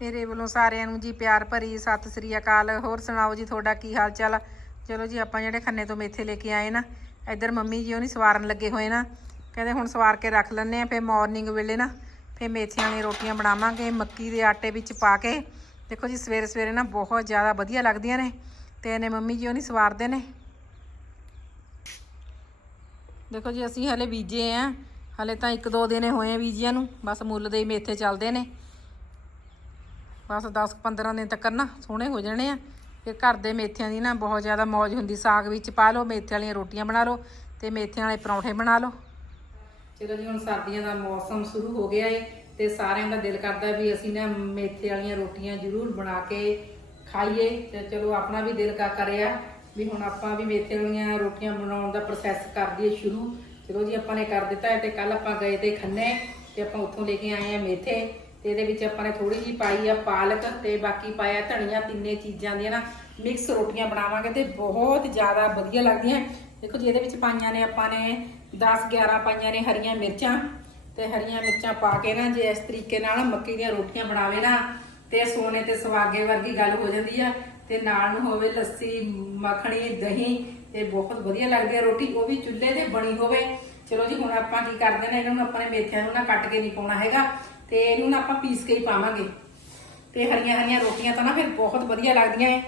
ਮੇਰੇ ਵੱਲੋਂ ਸਾਰਿਆਂ ਨੂੰ ਜੀ ਪਿਆਰ ਭਰੀ ਸਤਿ ਸ੍ਰੀ ਅਕਾਲ। ਹੋਰ ਸੁਣਾਓ ਜੀ, ਤੁਹਾਡਾ ਕੀ ਹਾਲ ਚਾਲ? ਚਲੋ ਜੀ, ਆਪਾਂ ਜਿਹੜੇ ਖੰਨੇ ਤੋਂ ਮੇਥੇ ਲੈ ਕੇ ਆਏ ਨਾ, ਇੱਧਰ ਮੰਮੀ ਜੀ ਉਹ ਨਹੀਂ ਸਵਾਰਨ ਲੱਗੇ ਹੋਏ ਨਾ, ਕਹਿੰਦੇ ਹੁਣ ਸਵਾਰ ਕੇ ਰੱਖ ਲੈਣੇ ਆ, ਫਿਰ ਮਾਰਨਿੰਗ ਵੇਲੇ ਨਾ, ਫਿਰ ਮੇਥੀਆਂ ਦੀਆਂ ਰੋਟੀਆਂ ਬਣਾਵਾਂਗੇ, ਮੱਕੀ ਦੇ ਆਟੇ ਵਿੱਚ ਪਾ ਕੇ। ਦੇਖੋ ਜੀ, ਸਵੇਰੇ ਸਵੇਰੇ ਨਾ ਬਹੁਤ ਜ਼ਿਆਦਾ ਵਧੀਆ ਲੱਗਦੀਆਂ ਨੇ, ਤੇ ਇਹਨੇ ਮੰਮੀ ਜੀ ਉਹ ਨਹੀਂ ਸਵਾਰਦੇ ਨੇ। ਦੇਖੋ ਜੀ, ਅਸੀਂ ਹਲੇ ਬੀਜੇ ਆ, ਹਲੇ ਤਾਂ ਇੱਕ ਦੋ ਦਿਨ ਹੋਏ ਆ ਬੀਜਿਆਂ ਨੂੰ, ਬਸ ਮੁੱਲ ਦੇ ਹੀ ਮੇਥੇ ਚੱਲਦੇ ਨੇ। ਬਸ 10 15 ਦਿਨ ਤੱਕ ਨਾ ਸੋਹਣੇ ਹੋ ਜਾਣੇ ਆ। ਫਿਰ ਘਰ ਦੇ ਮੇਥਿਆਂ ਦੀ ਨਾ ਬਹੁਤ ਜ਼ਿਆਦਾ ਮੌਜ ਹੁੰਦੀ। ਸਾਗ ਵਿੱਚ ਪਾ ਲਓ, ਮੇਥੇ ਵਾਲੀਆਂ ਰੋਟੀਆਂ ਬਣਾ ਲਓ ਤੇ ਮੇਥਿਆਂ ਵਾਲੇ ਪਰੌਂਠੇ ਬਣਾ ਲਓ। ਚਲੋ ਜੀ, ਹੁਣ ਸਰਦੀਆਂ ਦਾ ਮੌਸਮ ਸ਼ੁਰੂ ਹੋ ਗਿਆ ਏ ਤੇ ਸਾਰਿਆਂ ਦਾ ਦਿਲ ਕਰਦਾ ਵੀ ਅਸੀਂ ਨਾ ਮੇਥੇ ਵਾਲੀਆਂ ਰੋਟੀਆਂ ਜ਼ਰੂਰ ਬਣਾ ਕੇ ਖਾਈਏ। ਤੇ ਚਲੋ ਆਪਣਾ ਵੀ ਦਿਲ ਕਰ ਕਰਿਆ ਵੀ ਹੁਣ ਆਪਾਂ ਵੀ ਮੇਥੇ ਵਾਲੀਆਂ ਰੋਟੀਆਂ ਬਣਾਉਣ ਦਾ ਪ੍ਰੋਸੈਸ ਕਰ ਦਈਏ ਸ਼ੁਰੂ। ਚਲੋ ਜੀ, ਆਪਾਂ ਨੇ ਕਰ ਦਿੱਤਾ ਹੈ ਤੇ ਕੱਲ ਆਪਾਂ ਗਏ ਤੇ ਖੰਨੇ ਤੇ ਆਪਾਂ ਉੱਥੋਂ ਲੈ ਕੇ ਆਏ ਆ ਮੇਥੇ। ਤੇ ਇਹਦੇ ਵਿੱਚ ਆਪਾਂ ਨੇ ਥੋੜੀ ਜੀ ਪਾਈ ਆ ਪਾਲਕ ਤੇ ਬਾਕੀ ਪਾਇਆ ਧਨੀਆ, ਤਿੰਨੇ ਚੀਜ਼ਾਂ ਦੀਆਂ ਨਾ। ਮਿਕਸ ਰੋਟੀਆਂ ਬਣਾਵਾਂਗੇ ਤੇ ਬਹੁਤ ਜ਼ਿਆਦਾ ਵਧੀਆ ਲੱਗਦੀਆਂ। ਦੇਖੋ ਜੀ, ਇਹਦੇ ਵਿੱਚ ਪਾਈਆਂ ਨੇ ਆਪਾਂ ਨੇ 10 11 ਪਾਈਆਂ ਨੇ ਹਰੀਆਂ ਮਿਰਚਾਂ ਤੇ ਹਰੀਆਂ ਮਿਰਚਾਂ ਪਾ ਕੇ ਨਾ ਜੇ ਇਸ ਤਰੀਕੇ ਨਾਲ ਮੱਕੀ ਦੀਆਂ ਰੋਟੀਆਂ ਬਣਾਵੇ ਨਾ, ਤੇ ਸੋਨੇ ਤੇ ਸਵਾਗੇ ਵਰਗੀ ਗੱਲ ਹੋ ਜਾਂਦੀ ਆ। ਤੇ ਨਾਲ ਨੂੰ ਹੋਵੇ ਲੱਸੀ, ਮੱਖਣੀ, ਦਹੀਂ ਤੇ ਬਹੁਤ ਵਧੀਆ ਲੱਗਦੀ ਆ ਰੋਟੀ। ਉਹ ਵੀ ਚੁੱਲ੍ਹੇ ਤੇ ਬਣੀ ਹੋਵੇ। ਚਲੋ ਜੀ, ਹੁਣ ਆਪਾਂ ਕੀ ਕਰਦੇ ਨੇ, ਇਹਨਾਂ ਨੂੰ ਆਪਾਂ ਨੇ ਮੇਥਿਆਂ ਨੂੰ ਨਾ ਕੱਟ ਕੇ ਨਹੀਂ ਪਾਉਣਾ ਹੈਗਾ। ਤੇ ਇਹਨੂੰ ਨਾ ਆਪਾਂ ਪੀਸ ਕੇ ਹੀ ਪਾਵਾਂਗੇ। ਤੇ ਹਰੀਆਂ ਹਰੀਆਂ ਰੋਟੀਆਂ ਤਾਂ ਨਾ ਫਿਰ ਬਹੁਤ ਵਧੀਆ ਲੱਗਦੀਆਂ ਏ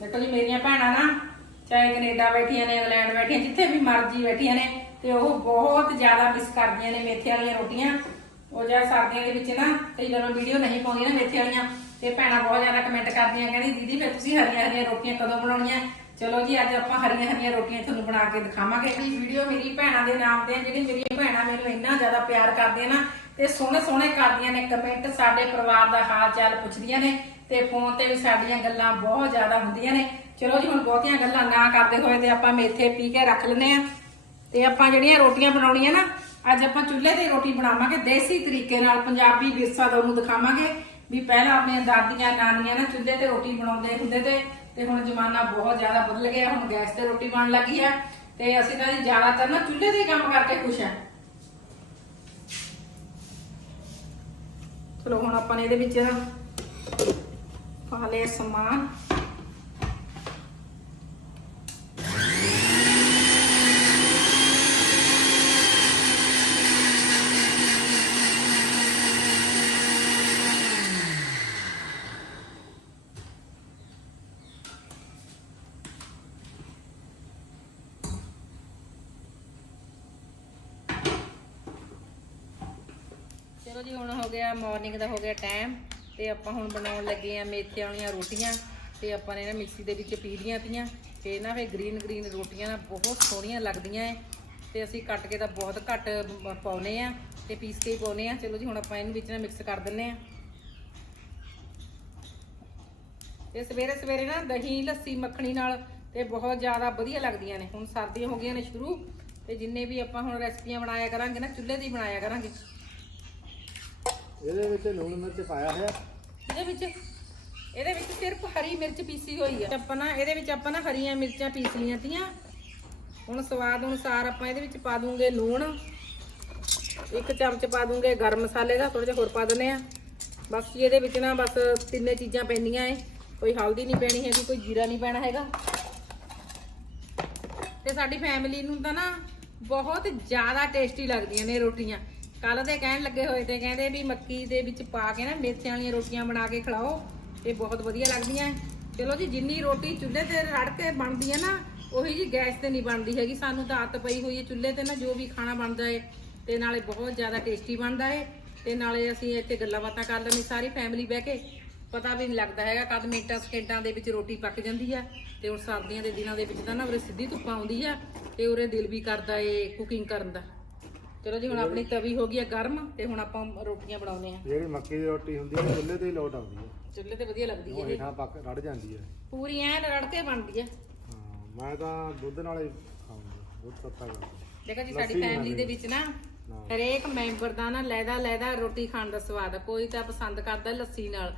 ਦੇਖੋ ਜੀ, ਮੇਰੀਆਂ ਭੈਣਾਂ ਨਾ ਚਾਹੇ ਕੈਨੇਡਾ ਬੈਠੀਆਂ ਨੇ, ਇੰਗਲੈਂਡ ਬੈਠੀਆਂ, ਜਿੱਥੇ ਵੀ ਮਰਜ਼ੀ ਬੈਠੀਆਂ ਨੇ, ਤੇ ਉਹ ਬਹੁਤ ਜ਼ਿਆਦਾ ਮਿਸ ਕਰਦੀਆਂ ਨੇ ਮੇਥੇ ਵਾਲੀਆਂ ਰੋਟੀਆਂ। ਉਹ ਜਿਹੜਾ ਸਰਦੀਆਂ ਦੇ ਵਿੱਚ ਨਾ ਕਈ ਵਾਰ ਵੀਡੀਓ ਨਹੀਂ ਪਾਉਂਦੀ ਨਾ ਮੇਥੇ ਵਾਲੀਆਂ, ਤੇ ਭੈਣਾਂ ਬਹੁਤ ਜ਼ਿਆਦਾ ਕਮੈਂਟ ਕਰਦੀਆਂ, ਕਹਿੰਦੀ, ਦੀਦੀ, ਫਿਰ ਤੁਸੀਂ ਹਰੀਆਂ ਹਰੀਆਂ ਰੋਟੀਆਂ ਕਦੋਂ ਬਣਾਉਣੀਆਂ? ਚਲੋ ਜੀ, ਅੱਜ ਆਪਾਂ ਹਰੀਆਂ ਹਰੀਆਂ ਰੋਟੀਆਂ ਤੁਹਾਨੂੰ ਬਣਾ ਕੇ ਦਿਖਾਵਾਂਗੇ। ਇਹ ਵੀਡੀਓ ਮੇਰੀ ਭੈਣਾਂ ਦੇ ਨਾਮ ਤੇ ਹੈ, ਜਿਹੜੀ ਮੇਰੀਆਂ ਭੈਣਾਂ ਮੈਨੂੰ ਇੰਨਾ ਜ਼ਿਆਦਾ ਪਿਆਰ ਕਰਦੀਆਂ ਨਾ ਤੇ ਸੋਹਣੇ ਸੋਹਣੇ ਕਰਦੀਆਂ ਨੇ, ਕਮੈਂਟ ਸਾਡੇ ਪਰਿਵਾਰ ਦਾ ਹਾਲ ਚਾਲ ਪੁੱਛਦੀਆਂ ਨੇ ਤੇ ਫੋਨ ਤੇ ਵੀ ਸਾਡੀਆਂ ਗੱਲਾਂ ਬਹੁਤ ਜ਼ਿਆਦਾ ਹੁੰਦੀਆਂ ਨੇ। ਚਲੋ ਜੀ, ਹੁਣ ਬਹੁਤੀਆਂ ਗੱਲਾਂ ਨਾ ਕਰਦੇ ਹੋਏ ਤੇ ਆਪਾਂ ਮੇਥੇ ਪੀ ਕੇ ਰੱਖ ਲੈਨੇ ਆ ਤੇ ਆਪਾਂ ਜਿਹੜੀਆਂ ਰੋਟੀਆਂ ਬਣਾਉਣੀਆਂ ਨਾ, ਅੱਜ ਆਪਾਂ ਚੁੱਲ੍ਹੇ ਤੇ ਰੋਟੀ ਬਣਾਵਾਂਗੇ, ਦੇਸੀ ਤਰੀਕੇ ਨਾਲ ਪੰਜਾਬੀ ਵਿਰਸਾ ਤੁਹਾਨੂੰ ਦਿਖਾਵਾਂਗੇ ਵੀ ਪਹਿਲਾਂ ਆਪਣੇ ਦਾਦੀਆਂ ਨਾਨੀਆਂ ਨਾ ਚੁੱਲ੍ਹੇ ਤੇ ਰੋਟੀ ਬਣਾਉਂਦੇ ਹੁੰਦੇ ਤੇ ਤੇ ਹੁਣ ਜ਼ਮਾਨਾ ਬਹੁਤ ਜ਼ਿਆਦਾ ਬਦਲ ਗਿਆ, ਹੁਣ ਗੈਸ ਤੇ ਰੋਟੀ ਬਣ ਲੱਗੀ ਹੈ ਤੇ ਅਸੀਂ ਤਾਂ ਜੀ ਜ਼ਿਆਦਾਤਰ ਨਾ ਚੁੱਲ੍ਹੇ ਦੇ ਹੀ ਕੰਮ ਕਰਕੇ ਖੁਸ਼ ਹਾਂ। ਚਲੋ ਹੁਣ ਆਪਾਂ ਨੇ ਇਹਦੇ ਵਿੱਚ ਪਾ ਲਿਆ ਸਮਾਨ। ਚਲੋ ਜੀ, ਹੁਣ ਹੋ ਗਿਆ ਮਾਰਨਿੰਗ ਦਾ ਹੋ ਗਿਆ ਟਾਈਮ ਤੇ ਆਪਾਂ ਹੁਣ ਬਣਾਉਣ ਲੱਗੇ ਆ ਮੇਥੇ ਵਾਲੀਆਂ ਰੋਟੀਆਂ ਤੇ ਆਪਾਂ ਨੇ ਨਾ ਮਿਕਸੀ ਦੇ ਵਿੱਚ ਪੀ ਲੀਆਂ ਤੀਆਂ ਤੇ ਨਾ ਫੇ ਗ੍ਰੀਨ ਗ੍ਰੀਨ ਰੋਟੀਆਂ ਨਾ ਬਹੁਤ ਸੋਹਣੀਆਂ ਲੱਗਦੀਆਂ ਐ ਤੇ ਅਸੀਂ ਕੱਟ ਕੇ ਤਾਂ ਬਹੁਤ ਘੱਟ ਮ- ਪਾਉਨੇ ਆ ਤੇ ਪੀਸ ਕੇ ਹੀ ਪਾਉਨੇ ਆ। ਚਲੋ ਜੀ, ਹੁਣ ਆਪਾਂ ਇਹਨੂੰ ਵਿੱਚ ਨਾ ਮਿਕਸ ਕਰ ਦਿੰਨੇ ਆ। ਤੇ ਸਵੇਰੇ ਸਵੇਰੇ ਨਾ ਦਹੀਂ, ਲੱਸੀ, ਮੱਖਣੀ ਨਾਲ ਤੇ ਬਹੁਤ ਜ਼ਿਆਦਾ ਵਧੀਆ ਲੱਗਦੀਆਂ ਨੇ। ਹੁਣ ਸਰਦੀਆਂ ਹੋ ਗਈਆਂ ਨੇ ਸ਼ੁਰੂ ਤੇ ਜਿੰਨੇ ਵੀ ਆਪਾਂ ਹੁਣ ਰੈਸਪੀਆਂ ਬਣਾਇਆ ਕਰਾਂਗੇ ਨਾ, ਚੁੱਲ੍ਹੇ ਦੀ ਬਣਾਇਆ ਕਰਾਂਗੇ। ਇਹਦੇ ਵਿੱਚ ਲੂਣ ਮਿਰਚ ਪਾਇਆ ਹੈ ਇਹਦੇ ਵਿੱਚ ਇਹਦੇ ਵਿੱਚ ਸਿਰਫ ਹਰੀ ਮਿਰਚ ਪੀਸੀ ਹੋਈ ਹੈ ਆਪਾਂ ਨਾ, ਇਹਦੇ ਵਿੱਚ ਆਪਾਂ ਨਾ ਹਰੀਆਂ ਮਿਰਚਾਂ ਪੀਸ ਲੀਆਂ ਤੀਆਂ। ਹੁਣ ਸਵਾਦ ਅਨੁਸਾਰ ਆਪਾਂ ਇਹਦੇ ਵਿੱਚ ਪਾ ਦੂੰਗੇ ਲੂਣ। ਇੱਕ ਚਮਚ ਪਾ ਦੂੰਗੇ ਗਰਮ ਮਸਾਲੇ ਦਾ ਥੋੜਾ ਜਿਹਾ ਹੋਰ ਪਾ ਦਿੰਨੇ ਆ। ਬਸ ਇਹਦੇ ਵਿੱਚ ਨਾ ਬਸ ਤਿੰਨੇ ਚੀਜ਼ਾਂ ਪੈਂਦੀਆਂ ਏ। ਕੋਈ ਹਲਦੀ ਨਹੀਂ ਪੈਣੀ ਹੈਗੀ, ਕੋਈ ਜੀਰਾ ਨਹੀਂ ਪੈਣਾ ਹੈਗਾ। ਤੇ ਸਾਡੀ ਫੈਮਿਲੀ ਨੂੰ ਤਾਂ ਨਾ ਬਹੁਤ ਜ਼ਿਆਦਾ ਟੇਸਟੀ ਲੱਗਦੀਆਂ ਨੇ ਰੋਟੀਆਂ। ਕੱਲ ਦੇ ਕਹਿਣ ਲੱਗੇ ਹੋਏ ਤੇ ਕਹਿੰਦੇ ਵੀ ਮੱਕੀ ਦੇ ਵਿੱਚ ਪਾ ਕੇ ਨਾ ਮੇਥਿਆਂ ਵਾਲੀਆਂ ਰੋਟੀਆਂ ਬਣਾ ਕੇ ਖਿਲਾਓ, ਇਹ ਬਹੁਤ ਵਧੀਆ ਲੱਗਦੀਆਂ। ਚਲੋ ਜੀ, ਜਿੰਨੀ ਰੋਟੀ ਚੁੱਲ੍ਹੇ ਤੇ ਰੜ ਕੇ ਬਣਦੀ ਹੈ ਨਾ, ਉਹੀ ਜੀ ਗੈਸ ਤੇ ਨਹੀਂ ਬਣਦੀ ਹੈਗੀ। ਸਾਨੂੰ ਤਾਂ ਆਦਤ ਪਈ ਹੋਈ ਹੈ ਚੁੱਲ੍ਹੇ ਤੇ ਨਾ ਜੋ ਵੀ ਖਾਣਾ ਬਣਦਾ ਏ ਤੇ ਨਾਲੇ ਬਹੁਤ ਜ਼ਿਆਦਾ ਟੇਸਟੀ ਬਣਦਾ ਏ ਤੇ ਨਾਲੇ ਅਸੀਂ ਇੱਥੇ ਗੱਲਾਂ ਬਾਤਾਂ ਕਰ ਲੈਂਦੇ, ਸਾਰੀ ਫੈਮਿਲੀ ਬਹਿ ਕੇ ਪਤਾ ਵੀ ਨਹੀਂ ਲੱਗਦਾ ਹੈਗਾ ਕਦ ਮਿੰਟਾਂ ਸਕਿੰਟਾਂ ਦੇ ਵਿੱਚ ਰੋਟੀ ਪੱਕ ਜਾਂਦੀ ਆ। ਤੇ ਹੁਣ ਸਰਦੀਆਂ ਦੇ ਦਿਨਾਂ ਦੇ ਵਿੱਚ ਤਾਂ ਨਾ ਉਰੇ ਸਿੱਧੀ ਧੁੱਪ ਆਉਂਦੀ ਆ, ਤੇ ਉਰੇ ਦਿਲ ਵੀ ਕਰਦਾ ਏ ਕੁਕਿੰਗ ਕਰਨ ਦਾ। ਚਲੋ ਜੀ ਹੁਣ ਆਪਣੀ ਤਵੀ ਹੋ ਗਈ ਆ ਗਰਮ ਤੇ ਹੁਣ ਆਪਾਂ ਰੋਟੀਆਂ ਬਣਾਉਨੇ ਆ। ਜਿਹੜੀ ਮੱਕੀ ਦੀ ਰੋਟੀ ਹੁੰਦੀ ਹੈ ਚੁੱਲ੍ਹੇ ਤੇ ਹੀ ਲੋਟ ਆਉਂਦੀ ਹੈ ਚੁੱਲ੍ਹੇ ਤੇ ਵਧੀਆ ਲੱਗਦੀ ਉਹ ਹੈ ਹੇਠਾਂ ਪੱਕ ਰੜ ਜਾਂਦੀ ਹੈ ਪੂਰੀ ਐਨ ਰੜ ਕੇ ਬਣਦੀ ਆ। ਹਾਂ ਮੈਂ ਤਾਂ ਦੁੱਧ ਨਾਲ ਹੀ ਖਾਉਂਗਾ ਦੁੱਧ ਤੱਤਾ ਕਰਦਾ ਦੇਖੋ ਜੀ ਸਾਡੀ ਫੈਮਿਲੀ ਦੇ। ਵਿੱਚ ਨਾ ਹਾਂ। ਹਰੇਕ ਮੈਂਬਰ ਦਾ ਨਾ ਲੈਦਾ ਲੈਦਾ ਰੋਟੀ ਖਾਣ ਦਾ ਸਵਾਦ ਆ। ਕੋਈ ਤਾਂ ਪਸੰਦ ਕਰਦਾ ਲੱਸੀ ਨਾਲ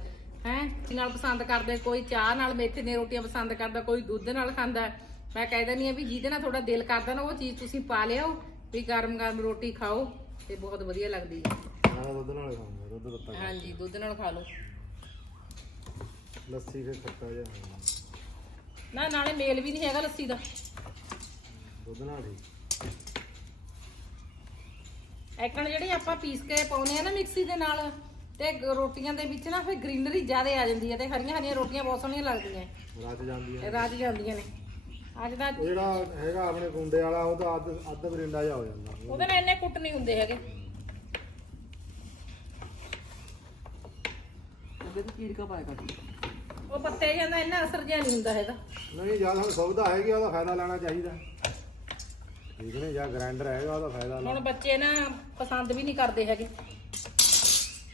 ਹੈ? ਲੱਸੀ ਨਾਲ ਪਸੰਦ ਕਰਦੇ ਕੋਈ ਚਾਹ ਨਾਲ ਮੇਥੇ ਦੀਆਂ ਰੋਟੀਆਂ ਪਸੰਦ ਕਰਦਾ ਕੋਈ ਦੁੱਧ ਨਾਲ ਖਾਂਦਾ। ਮੈਂ ਕਹਿ ਦਿੰਦੀ ਆ ਵੀ ਜਿਹਦੇ ਨਾਲ ਤੁਹਾਡਾ ਦਿਲ ਕਰਦਾ ਨਾ ਉਹ ਚੀਜ਼ ਤੁਸੀਂ ਪਾ ਲਿਓ ਵੀ ਗਰਮ ਗਰਮ ਰੋਟੀ ਖਾਓ ਤੇ ਬਹੁਤ ਵਧੀਆ ਲੱਗਦੀ ਹੈ। ਮੈਂ ਦੁੱਧ ਨਾਲ ਖਾਊਂਗਾ ਦੁੱਧ ਦਿੱਤਾ ਹਾਂਜੀ ਦੁੱਧ ਨਾਲ ਖਾ ਲਓ। ਲੱਸੀ ਫਿਰ ਖੱਟਾ ਜਿਹਾ ਹੁੰਦਾ। ਨਾ ਨਾਲੇ ਮੇਲ ਵੀ ਨਹੀਂ ਹੈਗਾ ਲੱਸੀ ਦਾ। ਦੁੱਧ ਨਾਲ ਹੀ। ਐਕਣ ਜਿਹੜੇ ਆਪਾਂ ਪੀਸ ਕੇ ਪਾਉਨੇ ਆ ਨਾ ਮਿਕਸੀ ਦੇ ਨਾਲ ਤੇ ਗ- ਰੋਟੀਆਂ ਦੇ ਵਿੱਚ ਨਾ ਫਿਰ ਗ੍ਰੀਨਰੀ ਜ਼ਿਆਦਾ ਆ ਜਾਂਦੀ ਹੈ ਤੇ ਹਰੀਆਂ ਹਰੀਆਂ ਰੋਟੀਆਂ ਬਹੁਤ ਸੋਹਣੀਆਂ ਲੱਗਦੀਆਂ। ਰਾਤ ਜਾਂਦੀ ਹੈ ਇਹ ਰਾਜ ਜਾਂਦੀਆਂ ਨੇ। ਅੱਜ ਦਾ ਉਹ ਜਿਹੜਾ ਹੈਗਾ ਆਪਣੇ ਕੁੰਡੇ ਵਾਲਾ ਉਹ ਤਾਂ ਅੱਧ ਅੱਧ ਬਰਿੰਡਾ ਜਿਹਾ ਹੋ ਜਾਂਦਾ। ਉਹਦੇ ਨਾਲ ਇੰਨੇ ਕੁੱਟ ਨਹੀਂ ਹੁੰਦੇ ਹੈਗੇ। ਅੱਗੇ ਤਾਂ ਚੀਰ ਕਾ ਪਾਇਆ ਕਰਦੀ। ਉਹ ਪੱਤੇ ਜਾਂਦਾ ਇੰਨਾ ਅਸਰ ਜਿਹਾ ਨਹੀਂ ਹੁੰਦਾ ਹੈਗਾ। ਨਹੀਂ ਜਦ ਹੁਣ ਸੁਵਿਧਾ ਹੈਗੀ ਆ, ਉਹਦਾ ਫਾਇਦਾ ਲੈਣਾ ਚਾਹੀਦਾ। ਠੀਕ ਨੇ ਜਾਂ ਗ੍ਰਾਈਂਡਰ ਹੈਗਾ ਉਹਦਾ ਫਾਇਦਾ ਲੈ ਹੁਣ ਬੱਚੇ ਨਾ ਪਸੰਦ ਵੀ ਨਹੀਂ ਕਰਦੇ ਹੈਗੇ।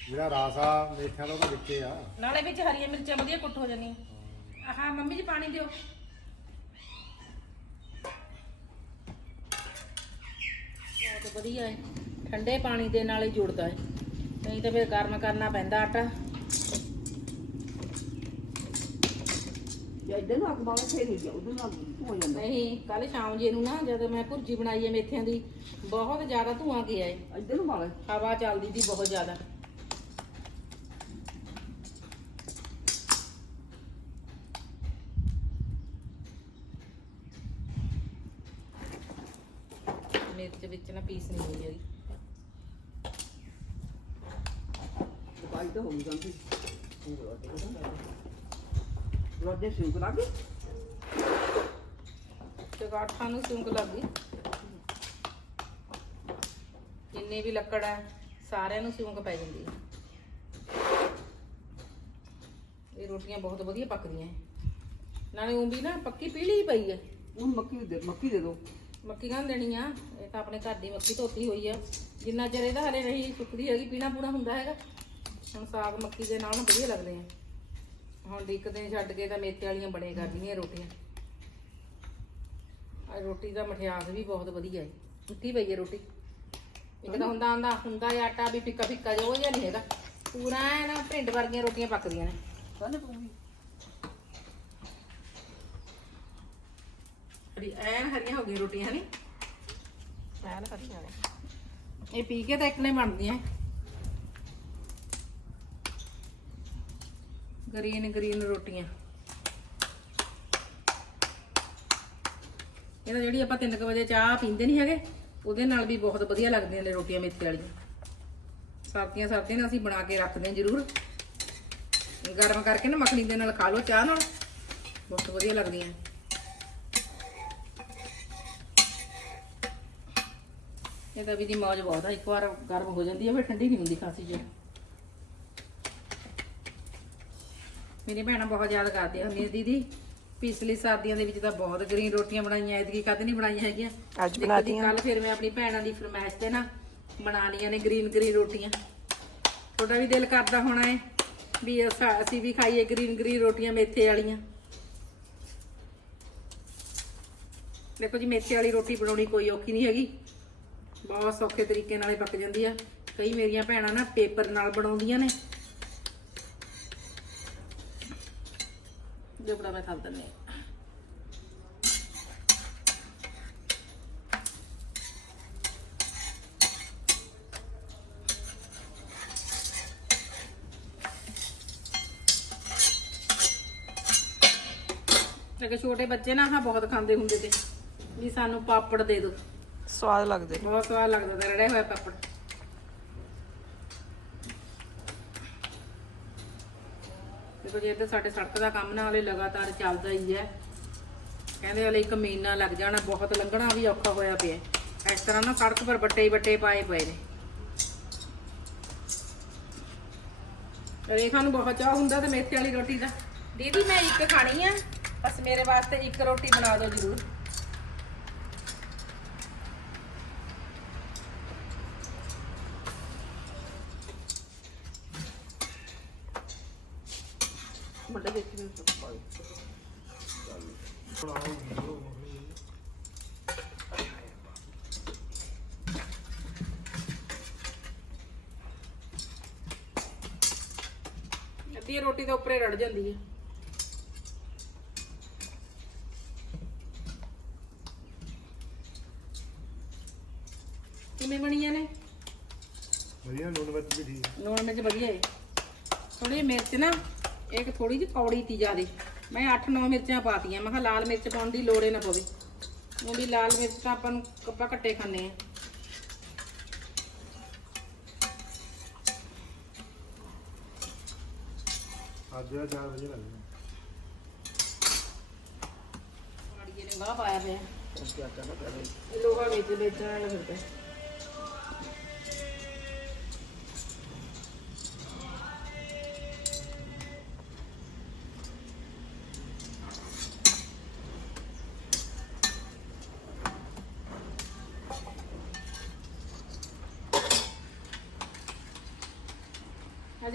ਜਿਹੜਾ ਰਾਸ ਆ ਮੇਥਿਆਂ ਦਾ ਉਹਦੇ ਵਿੱਚੇ ਆ। ਨਾਲੇ ਵਿੱਚ ਹਰੀਆਂ ਮਿਰਚਾਂ ਵਧੀਆ ਕੁੱਟ ਹੋ ਜਾਂਦੀਆਂ। ਆਹ ਮੰਮੀ ਜੀ ਪਾਣੀ ਦਿਓ ਬਹੁਤ ਵਧੀਆ ਹੈ। ਠੰਡੇ ਪਾਣੀ ਦੇ ਨਾਲ ਹੀ ਜੁੜਦਾ ਹੈ। ਨਹੀਂ ਤਾਂ ਫਿਰ ਗਰਮ ਕਰਨਾ ਪੈਂਦਾ ਆਟਾ। ਇੱਧਰ ਨੂੰ ਅੱਗ ਬਾਵਾ ਫੇਰ ਨਹੀਂ ਗਿਆ ਹੋ ਜਾਂਦਾ। ਨਹੀਂ ਕੱਲ ਸ਼ਾਮ ਜੇ ਨੂੰ ਨਾ ਜਦੋਂ ਮੈਂ ਭੁਰਜੀ ਬਣਾਈ ਹੈ ਮੇਥਿਆਂ ਦੀ ਬਹੁਤ ਜ਼ਿਆਦਾ ਧੂਆਂ ਗਿਆ ਹੈ। ਇੱਧਰ ਨੂੰ ਮਾਰ ਹਵਾ ਚੱਲਦੀ ਸੀ ਬਹੁਤ ਜ਼ਿਆਦਾ। ਮਿਰਚ ਵਿੱਚ ਨਾ ਪੀਸ ਨਹੀਂ ਹੋਈ ਹੈਗੀ। ਦਵਾਈ ਤਾਂ ਹੋ ਗਈ ਜਾਂਦੀ ਰੋਦੇ ਸਿੰਕ ਲਾ ਕੇ ਤੇ ਗਾਠਾਂ ਨੂੰ ਸੁੰਗ ਲੱਗ ਗਈ। ਜਿੰਨੇ ਵੀ ਲੱਕੜ ਆ ਸਾਰਿਆਂ ਨੂੰ ਸੁੰਗ ਪੈ ਜਾਂਦੀ ਹੈ। ਇਹ ਰੋਟੀਆਂ ਬਹੁਤ ਵਧੀਆ ਪੱਕਦੀਆਂ ਹੈ। ਨਾਲੇ ਉਹ ਵੀ ਨਾ ਪੱਕੀ ਪੀਲੀ ਪਈ ਹੈ। ਉਹ ਮੱਕੀ ਦੇ ਮੱਕੀ ਦੇ ਦੋ ਮੱਕੀ ਕਾਂ ਦੇਣੀ ਆ, ਇਹ ਤਾਂ ਆਪਣੇ ਘਰ ਦੀ ਮੱਕੀ ਧੋਤੀ ਹੋਈ ਆ। ਜਿੰਨਾ ਚਿਰ ਇਹਦਾ ਹਲੇ ਨਹੀਂ ਸੁੱਕਦੀ ਹੈਗੀ, ਪੀਣਾ ਪੂਣਾ ਹੁੰਦਾ ਹੈਗਾ। ਹੁਣ ਸਾਗ ਮੱਕੀ ਦੇ ਨਾਲ ਵਧੀਆ ਲੱਗਦੇ ਆ। ਹੁਣ ਇੱਕ ਦਿਨ ਛੱਡ ਕੇ ਤਾਂ ਮੇਥੇ ਵਾਲੀਆਂ ਬਣੇ ਕਰਦੀਆਂ ਰੋਟੀਆਂ। ਆ ਰੋਟੀ ਦਾ ਮਠਿਆਸ ਵੀ ਬਹੁਤ ਵਧੀਆ ਹੈ ਮਿੱਠੀ ਪਈ ਹੈ ਰੋਟੀ। ਇੱਕ ਤਾਂ ਹੁੰਦਾ ਹੁੰਦਾ ਹੁੰਦਾ ਹੈ ਆਟਾ ਵੀ ਫਿੱਕਾ ਫਿੱਕਾ ਜਿਹਾ, ਉਹ ਜਿਹਾ ਨਹੀਂ ਹੈਗਾ। ਪੂਰਾ ਐ ਨਾ ਭਿੰਡ ਵਰਗੀਆਂ ਰੋਟੀਆਂ ਪੱਕਦੀਆਂ ਨੇ। ਹਰੀ ਐਨ ਹਰੀਆਂ ਹੋ ਗਈਆਂ ਰੋਟੀਆਂ ਨਹੀਂ ਐਨ ਹਰੀਆਂ ਨੇ। ਇਹ ਪੀ ਕੇ ਤਾਂ ਇੱਕ ਨੇ ਬਣਦੀਆਂ। ਗ੍ਰੀਨ ਗ੍ਰੀਨ ਰੋਟੀਆਂ। ਇਹ ਤਾਂ ਜਿਹੜੀ ਆਪਾਂ 3 ਵਜੇ ਚਾਹ ਪੀਂਦੇ ਨਹੀਂ ਹੈਗੇ ਉਹਦੇ ਨਾਲ ਵੀ ਬਹੁਤ ਵਧੀਆ ਲੱਗਦੀਆਂ ਨੇ ਰੋਟੀਆਂ ਮੇਥੇ ਵਾਲੀਆਂ। ਸਰਦੀਆਂ ਸਰਦੀਆਂ ਨਾਲ ਅਸੀਂ ਬਣਾ ਕੇ ਰੱਖਦੇ ਹਾਂ ਜ਼ਰੂਰ। ਗਰਮ ਕਰਕੇ ਨਾ ਮੱਖਣੀ ਦੇ ਨਾਲ ਖਾ ਲਓ ਚਾਹ ਨਾਲ। ਬਹੁਤ ਵਧੀਆ ਲੱਗਦੀਆਂ। ਇਹ ਤਾਂ ਵੀ ਦੀ ਮੌਜ ਬਹੁਤ ਆ ਇੱਕ ਵਾਰ ਗਰਮ ਹੋ ਜਾਂਦੀ ਹੈ ਫਿਰ ਠੰਡੀ ਨਹੀਂ ਹੁੰਦੀ ਖਾਸੀ ਜੀ। ਮੇਰੀ ਭੈਣਾਂ ਬਹੁਤ ਯਾਦ ਕਰਦੀਆਂ ਹੁੰਦੀਆਂ ਦੀਦੀ। ਪਿਛਲੀ ਸਰਦੀਆਂ ਦੇ ਵਿੱਚ ਤਾਂ ਬਹੁਤ ਗਰੀਨ ਰੋਟੀਆਂ ਬਣਾਈਆਂ ਐਤਕੀ ਕਦ ਨਹੀਂ ਬਣਾਈਆਂ ਹੈਗੀਆਂ। ਅੱਜ ਬਣਾਤੀਆਂ ਕੱਲ ਫਿਰ ਮੈਂ ਆਪਣੀ ਭੈਣਾਂ ਦੀ ਫਰਮਾਇਸ਼ ਤੇ ਨਾ ਬਣਾਉਣੀਆਂ ਨੇ ਗਰੀਨ ਗਰੀਨ ਰੋਟੀਆਂ। ਤੁਹਾਡਾ ਵੀ ਦਿਲ ਕਰਦਾ ਹੋਣਾ ਹੈ ਵੀ ਅਸੀਂ ਵੀ ਖਾਈਏ ਗਰੀਨ ਗਰੀਨ ਰੋਟੀਆਂ ਮੇਥੇ ਵਾਲੀਆਂ। ਦੇਖੋ ਜੀ ਮੇਥੇ ਵਾਲੀ ਰੋਟੀ ਬਣਾਉਣੀ ਕੋਈ ਔਖੀ ਨਹੀਂ ਹੈਗੀ। ਬਹੁਤ ਸੌਖੇ ਤਰੀਕੇ ਨਾਲ ਹੀ ਪੱਕ ਜਾਂਦੀ ਆ। ਕਈ ਮੇਰੀਆਂ ਭੈਣਾਂ ਨਾ ਪੇਪਰ ਨਾਲ ਬਣਾਉਂਦੀਆਂ ਨੇ। ਜੋ ਬੜਾ ਮੈਂ ਥੱਲ ਦਿੰਦੀ ਹਾਂ ਛੋਟੇ ਬੱਚੇ ਨਾ ਆਹ ਬਹੁਤ ਖਾਂਦੇ ਹੁੰਦੇ ਤੇ। ਵੀ ਸਾਨੂੰ ਪਾਪੜ ਦੇ ਦਿਓ। ਸਵਾਦ ਲੱਗਦੇ। ਬਹੁਤ ਸਵਾਦ ਲੱਗਦਾ ਤੇ ਰੜੇ ਹੋਏ ਪਾਪੜ। ਦੇਖੋ ਜੀ ਇੱਧਰ ਸਾਡੇ ਸੜਕ ਦਾ ਕੰਮ ਨਾ, ਹਲੇ ਲਗਾਤਾਰ ਚੱਲਦਾ ਹੀ ਹੈ। ਕਹਿੰਦੇ ਹਲੇ ਇੱਕ ਮਹੀਨਾ ਲੱਗ ਜਾਣਾ, ਬਹੁਤ ਲੰਘਣਾ ਵੀ ਔਖਾ ਹੋਇਆ ਪਿਆ। ਇਸ ਤਰ੍ਹਾਂ ਨਾ ਸੜਕ ਪਰ ਬੱਟੇ ਹੀ ਬੱਟੇ ਪਾਏ ਪਏ ਨੇ। ਰੇਖਾ ਨੂੰ ਬਹੁਤ ਚਾਹ ਹੁੰਦਾ ਤੇ ਮੇਥੇ ਵਾਲੀ ਰੋਟੀ ਦਾ। ਦੀਦੀ, ਮੈਂ ਇੱਕ ਖਾਣੀ ਆ, ਬਸ ਮੇਰੇ ਵਾਸਤੇ ਇੱਕ ਰੋਟੀ ਬਣਾ ਦਿਓ ਜ਼ਰੂਰ। ਅੱਧੀ ਰੋਟੀ ਤਾਂ ਉੱਪਰੇ ਰੜ ਜਾਂਦੀ ਹੈ ਕਿਵੇਂ ਬਣੀਆਂ ਨੇ? ਵਧੀਆ ਨੂਨ ਵਿੱਚ ਵੀ ਠੀਕ ਹੈ। ਲੂਣ ਮਿਰਚ ਵਧੀਆ ਹੈ ਥੋੜੀ ਮਿਰਚ ਨਾ ਇੱਕ ਥੋੜੀ ਜਿਹੀ ਕੌੜੀ ਤੀ ਜਿਆਦੇ। ਮੈਂ 8-9 ਮਿਰਚਾਂ ਪਾਤੀਆਂ। ਮੈਂ ਕਿਹਾ ਲਾਲ ਮਿਰਚ ਪਾਉਣ ਦੀ ਲੋੜ ਹੀ ਨਾ ਪਵੇ। ਉਹ ਵੀ ਲਾਲ ਮਿਰਚ ਤਾਂ ਆਪਾਂ ਨੂੰ ਕੱਪਾ ਘੱਟੇ ਖਾਂਦੇ ਆ। ਅੱਜ ਦਾ ਚਾਰ ਵਧੀਆ ਲੱਗਦਾ ਮਾੜੀਏ ਨੇ ਗਾਹ ਪਾਇਆ ਪਿਆ। ਕੀ ਕਰਨਾ ਪਵੇ ਲੋਹਾ ਵਿੱਚ ਵੇਚਣ ਵਾਲਾ ਫਿਰਦਾ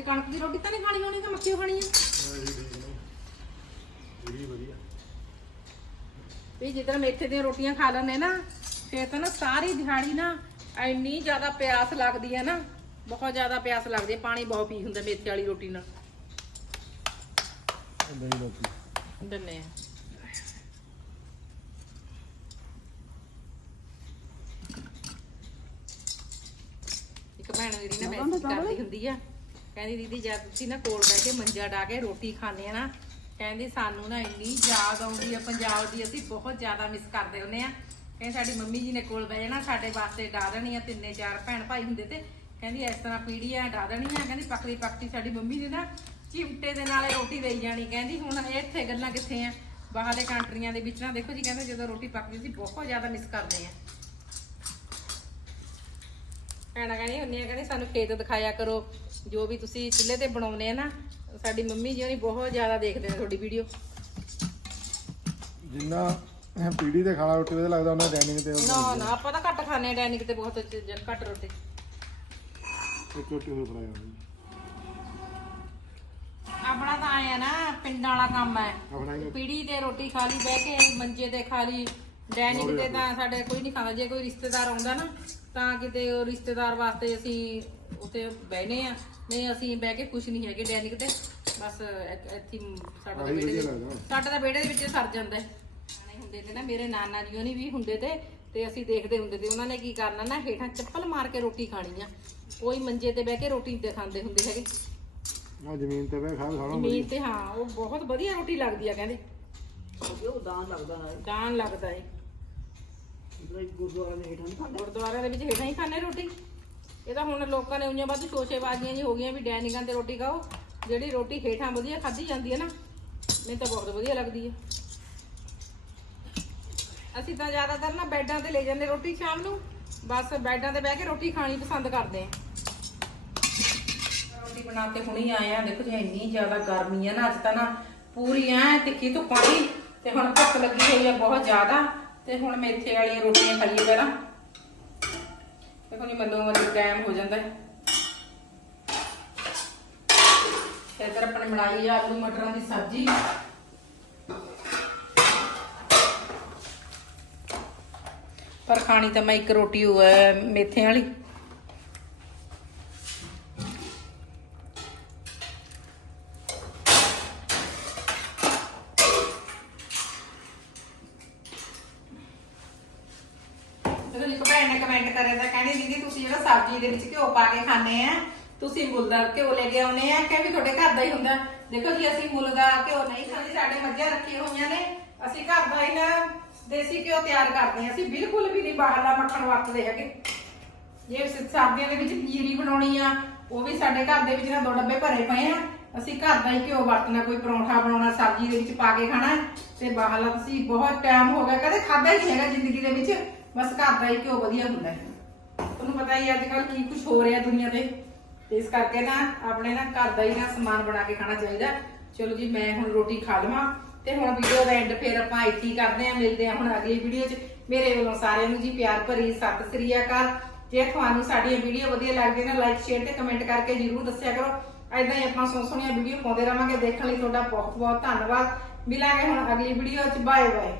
ਕਣਕ ਦੀ ਰੋਟੀ ਤਾਂ ਨਹੀਂ ਖਾਣੀ ਹੋਣੀ ਕਿ ਮੱਕੀ ਖਾਣੀ ਆ। ਇਹ ਵਧੀਆ ਵੀ ਜਿੱਦਾਂ ਮੇਥੇ ਦੀਆਂ ਰੋਟੀਆਂ ਖਾ ਲੈਂਦੇ ਨਾ ਫਿਰ ਤਾਂ ਨਾ ਸਾਰੀ ਦਿਹਾੜੀ ਨਾ ਇੰਨੀ ਜ਼ਿਆਦਾ ਪਿਆਸ ਲੱਗਦੀ ਹੈ ਨਾ ਬਹੁਤ ਜ਼ਿਆਦਾ ਪਿਆਸ ਲੱਗਦੀ ਹੈ ਪਾਣੀ ਬਹੁਤ ਪੀ ਹੁੰਦਾ ਮੇਥੇ ਵਾਲੀ ਰੋਟੀ ਨਾਲ। ਦਹੀਂ ਰੋਟੀ ਦਿੰਨੇ ਆ। ਇੱਕ ਭੈਣ ਮੇਰੀ ਨਾ ਮੈਸੇਜ ਕਰਦੀ ਹੁੰਦੀ ਆ ਕਹਿੰਦੀ, ਦੀਦੀ, ਜਦ ਤੁਸੀਂ ਨਾ ਕੋਲ ਬਹਿ ਕੇ ਮੰਜਾ ਡਾ ਕੇ ਰੋਟੀ ਖਾਂਦੇ ਆ ਨਾ, ਕਹਿੰਦੀ, ਸਾਨੂੰ ਨਾ ਇੰਨੀ ਯਾਦ ਆਉਂਦੀ ਆ, ਪੰਜਾਬ ਦੀ ਅਸੀਂ ਬਹੁਤ ਜ਼ਿਆਦਾ ਮਿਸ ਕਰਦੇ ਹੁੰਦੇ ਆ। ਕਹਿੰਦੀ, ਸਾਡੀ ਮੰਮੀ ਜੀ ਨੇ ਕੋਲ ਬਹਿ ਜਾਣਾ, ਸਾਡੇ ਵਾਸਤੇ ਡਾ ਦੇਣੀ ਆ, ਤਿੰਨੇ, ਚਾਰ ਭੈਣ ਭਾਈ ਹੁੰਦੇ ਤੇ। ਕਹਿੰਦੀ, ਇਸ ਤਰ੍ਹਾਂ ਪੀੜੀਆਂ ਡਾ ਦੇਣੀਆਂ ਕਹਿੰਦੀ ਪਕੜੀ ਪਕਤੀ ਸਾਡੀ ਮੰਮੀ ਨੇ ਨਾ ਚਿਮਟੇ ਦੇ ਨਾਲੇ ਰੋਟੀ ਦੇਈ ਜਾਣੀ। ਕਹਿੰਦੀ, ਹੁਣ ਇੱਥੇ ਗੱਲਾਂ ਕਿੱਥੇ ਆ? ਬਾਹਰਲੇ ਕੰਟਰੀਆਂ ਦੇ ਵਿੱਚ ਨਾ ਦੇਖੋ ਜੀ, ਕਹਿੰਦੇ, ਜਦੋਂ ਰੋਟੀ ਪੱਕਦੀ ਸੀ ਬਹੁਤ ਜ਼ਿਆਦਾ ਮਿਸ ਕਰਦੇ ਆ। ਭੈਣਾਂ ਕਹਿੰਦੀ ਹੁੰਦੀਆਂ, ਕਹਿੰਦੀ, ਸਾਨੂੰ ਖੇਤ ਦਿਖਾਇਆ ਕਰੋ। ਜੋ ਵੀ ਤੁਸੀਂ ਚੁੱਲ੍ਹੇ ਤੇ ਬਣਾਉਂਦੇ ਆ ਨਾ ਸਾਡੀ ਮੰਮੀ ਜੀ ਹੋਣੀ ਬਹੁਤ ਜ਼ਿਆਦਾ ਦੇਖਦੇ ਨੇ ਤੁਹਾਡੀ ਵੀਡੀਓ। ਜਿੰਨਾ ਪੀੜੀ ਤੇ ਖਾਣਾ ਰੋਟੀ ਵਧੀਆ ਲੱਗਦਾ ਉਹਨਾਂ ਡਾਈਨਿੰਗ ਤੇ ਨਾ ਨਾ ਆਪਾਂ ਤਾਂ ਘੱਟ ਖਾਂਦੇ ਆ ਡੈਨਿਕ ਤੇ ਬਹੁਤ ਜਨ ਘੱਟ ਰੋਟੀ। ਇੱਕ ਰੋਟੀ ਹੋਰ ਹੋਣੀ। ਆਪਣਾ ਤਾਂ ਆਇਆ ਨਾ ਪਿੰਡਾਂ ਵਾਲਾ ਕੰਮ ਹੈ। ਆਪਣਾ ਹੀ ਪੀੜੀ ਤੇ ਰੋਟੀ ਖਾ ਲਈ ਬਹਿ ਕੇ ਮੰਜੇ ਤੇ ਖਾ ਲਈ ਡੈਨਿਕ ਤੇ ਤਾਂ ਸਾਡੇ ਕੋਈ ਨਹੀਂ ਖਾਂਦਾ। ਜੇ ਕੋਈ ਰਿਸ਼ਤੇਦਾਰ ਆਉਂਦਾ ਨਾ ਤਾਂ ਕਿਤੇ ਉਹ ਰਿਸ਼ਤੇਦਾਰ ਵਾਸਤੇ ਅਸੀਂ ਉੱਥੇ ਬਹਿਨੇ ਆ। ਨਹੀਂ ਅਸੀਂ ਬਹਿ ਕੇ ਖੁਸ਼ ਨਹੀਂ ਹੈਗੇ ਡੈਨਿਕ ਤੇ। ਬਸ ਇੱਥੇ ਹੀ ਸਾਡਾ ਤਾਂ ਵਿਹੜੇ ਦੇ ਸਾਡਾ ਤਾਂ ਵਿਹੜੇ ਦੇ ਵਿੱਚ ਸਰ ਜਾਂਦਾ ਹੈ। ਨਿਆਣੇ ਹੁੰਦੇ ਤੇ ਨਾ ਮੇਰੇ ਨਾਨਾ ਜੀ ਹੋਣੀ ਵੀ ਹੁੰਦੇ ਤੇ ਤੇ ਅਸੀਂ ਦੇਖਦੇ ਹੁੰਦੇ ਤੇ ਉਹਨਾਂ ਨੇ ਕੀ ਕਰਨਾ ਨਾ ਹੇਠਾਂ ਚੱਪਲ ਮਾਰ ਕੇ ਰੋਟੀ ਖਾਣੀ ਆ। ਕੋਈ ਮੰਜੇ ਤੇ ਬਹਿ ਕੇ ਰੋਟੀ ਤੇ ਖਾਂਦੇ ਹੁੰਦੇ ਹੈਗੇ। ਆ ਜ਼ਮੀਨ ਤੇ ਬਹਿ ਖਾ ਖਾਣਾ ਜ਼ਮੀਨ ਤੇ ਹਾਂ ਉਹ ਬਹੁਤ ਵਧੀਆ ਰੋਟੀ ਲੱਗਦੀ ਆ ਕਹਿੰਦੇ। ਉਹ ਦਾਨ ਲੱਗਦਾ ਹੈ ਦਾਨ ਲੱਗਦਾ ਏ। ਗੁਰਦੁਆਰੇ ਦੇ ਹੇਠਾਂ ਨਹੀਂ ਖਾਂਦੇ। ਗੁਰਦੁਆਰਿਆਂ ਦੇ ਵਿੱਚ ਹੇਠਾਂ ਹੀ ਖਾਣੇ ਰੋਟੀ। ਇਹ ਤਾਂ ਹੁਣ ਲੋਕਾਂ ਨੇ ਉਈਆਂ ਵੱਧ ਸ਼ੋਸ਼ੇਬਾਜ਼ੀਆਂ ਜੀ ਹੋ ਗਈਆਂ ਵੀ ਡੈਨਿਕਾਂ ਤੇ ਰੋਟੀ ਖਾਓ, ਜਿਹੜੀ ਰੋਟੀ ਹੇਠਾਂ ਵਧੀਆ ਖਾਧੀ ਜਾਂਦੀ ਹੈ ਨਾ, ਮੈਨੂੰ ਤਾਂ ਬਹੁਤ ਵਧੀਆ ਲੱਗਦੀ ਹੈ। ਅਸੀਂ ਤਾਂ ਜ਼ਿਆਦਾਤਰ ਨਾ ਬੈੱਡਾਂ ਤੇ ਲੈ ਜਾਂਦੇ ਰੋਟੀ ਸ਼ਾਮ ਨੂੰ, ਬਸ ਬੈੱਡਾਂ ਤੇ ਬਹਿ ਕੇ ਰੋਟੀ ਖਾਣੀ ਪਸੰਦ ਕਰਦੇ ਆ ਰੋਟੀ ਬਣਾ ਕੇ ਹੁਣੀ ਆਏ ਆ ਦੇਖੋ ਜੀ ਇੰਨੀ ਜ਼ਿਆਦਾ ਗਰਮੀ ਆ ਨਾ, ਅੱਜ ਤਾਂ ਨਾ ਪੂਰੀ ਐ ਤਿੱਖੀ ਧੁੱਪਾਂ ਦੀ ਤੇ ਹੁਣ ਭੁੱਖ ਲੱਗੀ ਹੋਈ ਆ ਬਹੁਤ ਜ਼ਿਆਦਾ, ਤੇ ਹੁਣ ਮੇਥੇ ਵਾਲੀਆਂ ਰੋਟੀਆਂ ਖਾਈਏ ਪਹਿਲਾਂ। ਦੇਖੋ ਜੀ ਮੈਨੂੰ ਮੈਨੂੰ ਟਾਈਮ ਹੋ ਜਾਂਦਾ ਹੈ। ਇੱਧਰ ਆਪਣੇ ਬਣਾਈ ਆ ਆਲੂ, ਮਟਰਾਂ ਦੀ ਸਬਜ਼ੀ। ਪਰ ਖਾਣੀ ਤਾਂ ਮੈਂ ਇੱਕ ਰੋਟੀ ਉਹ ਹੈ ਮੇਥਿਆਂ ਵਾਲੀ ਜਦੋਂ ਇੱਕ ਭੈਣ ਨੇ ਕਮੈਂਟ ਕਰਿਆ ਤਾਂ ਕਹਿੰਦੀ ਦੀਦੀ ਤੁਸੀਂ ਜਿਹੜਾ ਸਬਜ਼ੀ ਦੇ ਵਿੱਚ ਖਾਣੇ ਆ। ਤੁਸੀਂ ਮੁੱਲ ਦਾ ਘਿਓ ਲੈ ਕੇ ਆਉਨੇ ਆ ਕਿ ਵੀ ਤੁਹਾਡੇ ਘਰ ਦਾ ਹੀ ਹੁੰਦਾ। ਦੇਖੋ ਜੀ, ਅਸੀਂ ਮੁੱਲ ਦਾ ਘਿਓ ਨਹੀਂ ਖਾਂਦੇ, ਸਾਡੇ ਮੱਝਾਂ ਰੱਖੀਆਂ ਹੋਈਆਂ ਨੇ। ਅਸੀਂ ਘਰ ਦਾ ਹੀ ਨਾ ਦੇਸੀ ਘਿਓ ਤਿਆਰ ਕਰਦੇ ਆ। ਅਸੀਂ ਬਿਲਕੁਲ ਵੀ ਨਹੀਂ ਬਾਹਰਲਾ ਮੱਖਣ ਵਰਤਦੇ ਹੈਗੇ। ਜੇ ਸਰਦੀਆਂ ਦੇ ਵਿੱਚ ਪੀਰੀ ਬਣਾਉਣੀ ਆ, ਉਹ ਵੀ ਸਾਡੇ ਘਰ ਦੇ ਵਿੱਚ ਨਾ ਦੋ ਡੱਬੇ ਭਰੇ ਪਏ ਆ। ਅਸੀਂ ਘਰ ਦਾ ਹੀ ਘਿਓ ਵਰਤਣਾ, ਕੋਈ ਪਰੌਂਠਾ ਬਣਾਉਣਾ, ਸਬਜ਼ੀ ਦੇ ਵਿੱਚ ਪਾ ਕੇ ਖਾਣਾ। ਤੇ ਬਾਹਰਲਾ ਤੁਸੀਂ ਬਹੁਤ ਟਾਈਮ ਹੋ ਗਿਆ, ਕਦੇ ਖਾਦਾ ਹੀ ਨਹੀਂ ਹੈਗਾ ਜ਼ਿੰਦਗੀ ਦੇ ਵਿੱਚ। ਬਸ ਘਰ ਦਾ ਹੀ ਘਿਓ ਵਧੀਆ ਹੁੰਦਾ ਹੈ। ਤੁਹਾਨੂੰ ਪਤਾ ਹੀ ਅੱਜ ਕੱਲ ਕੀ ਕੁਝ ਹੋ ਰਿਹਾ ਦੁਨੀਆ ਤੇ। ਤੇ ਇਸ ਕਰਕੇ ਨਾ ਆਪਣੇ ਨਾ ਘਰ ਦਾ ਹੀ ਨਾ ਸਮਾਨ ਬਣਾ ਕੇ ਖਾਣਾ ਚਾਹੀਦਾ। ਚਲੋ ਜੀ, ਮੈਂ ਹੁਣ ਰੋਟੀ ਖਾ ਲਵਾਂ ਤੇ ਹੁਣ ਵੀਡੀਓ ਦਾ ਐਂਡ ਫਿਰ ਆਪਾਂ ਇੱਥੇ ਹੀ ਕਰਦੇ ਆਂ ਮਿਲਦੇ ਆਂ ਹੁਣ ਅਗਲੀ ਵੀਡੀਓ 'ਚ। ਮੇਰੇ ਵੱਲੋਂ ਸਾਰਿਆਂ ਨੂੰ ਜੀ ਪਿਆਰ ਭਰੀ ਸਤਿ ਸ੍ਰੀ ਅਕਾਲ। ਜੇ ਤੁਹਾਨੂੰ ਸਾਡੀਆਂ ਵੀਡੀਓ ਵਧੀਆ ਲੱਗਦੀਆਂ ਨਾ ਲਾਈਕ ਸ਼ੇਅਰ ਤੇ ਕਮੈਂਟ ਕਰਕੇ ਜਰੂਰ ਦੱਸਿਆ ਕਰੋ। ਐਦਾਂ ਹੀ ਆਪਾਂ ਸੋਹਣ ਸੋਹਣੀਆਂ ਵੀਡੀਓ ਪਾਉਂਦੇ ਰਵਾਂਗੇ ਦੇਖਣ ਲਈ ਤੁਹਾਡਾ ਬਹੁਤ ਬਹੁਤ ਧੰਨਵਾਦ। ਮਿਲਾਂਗੇ ਹੁਣ ਅਗਲੀ ਵੀਡੀਓ 'ਚ। Bye bye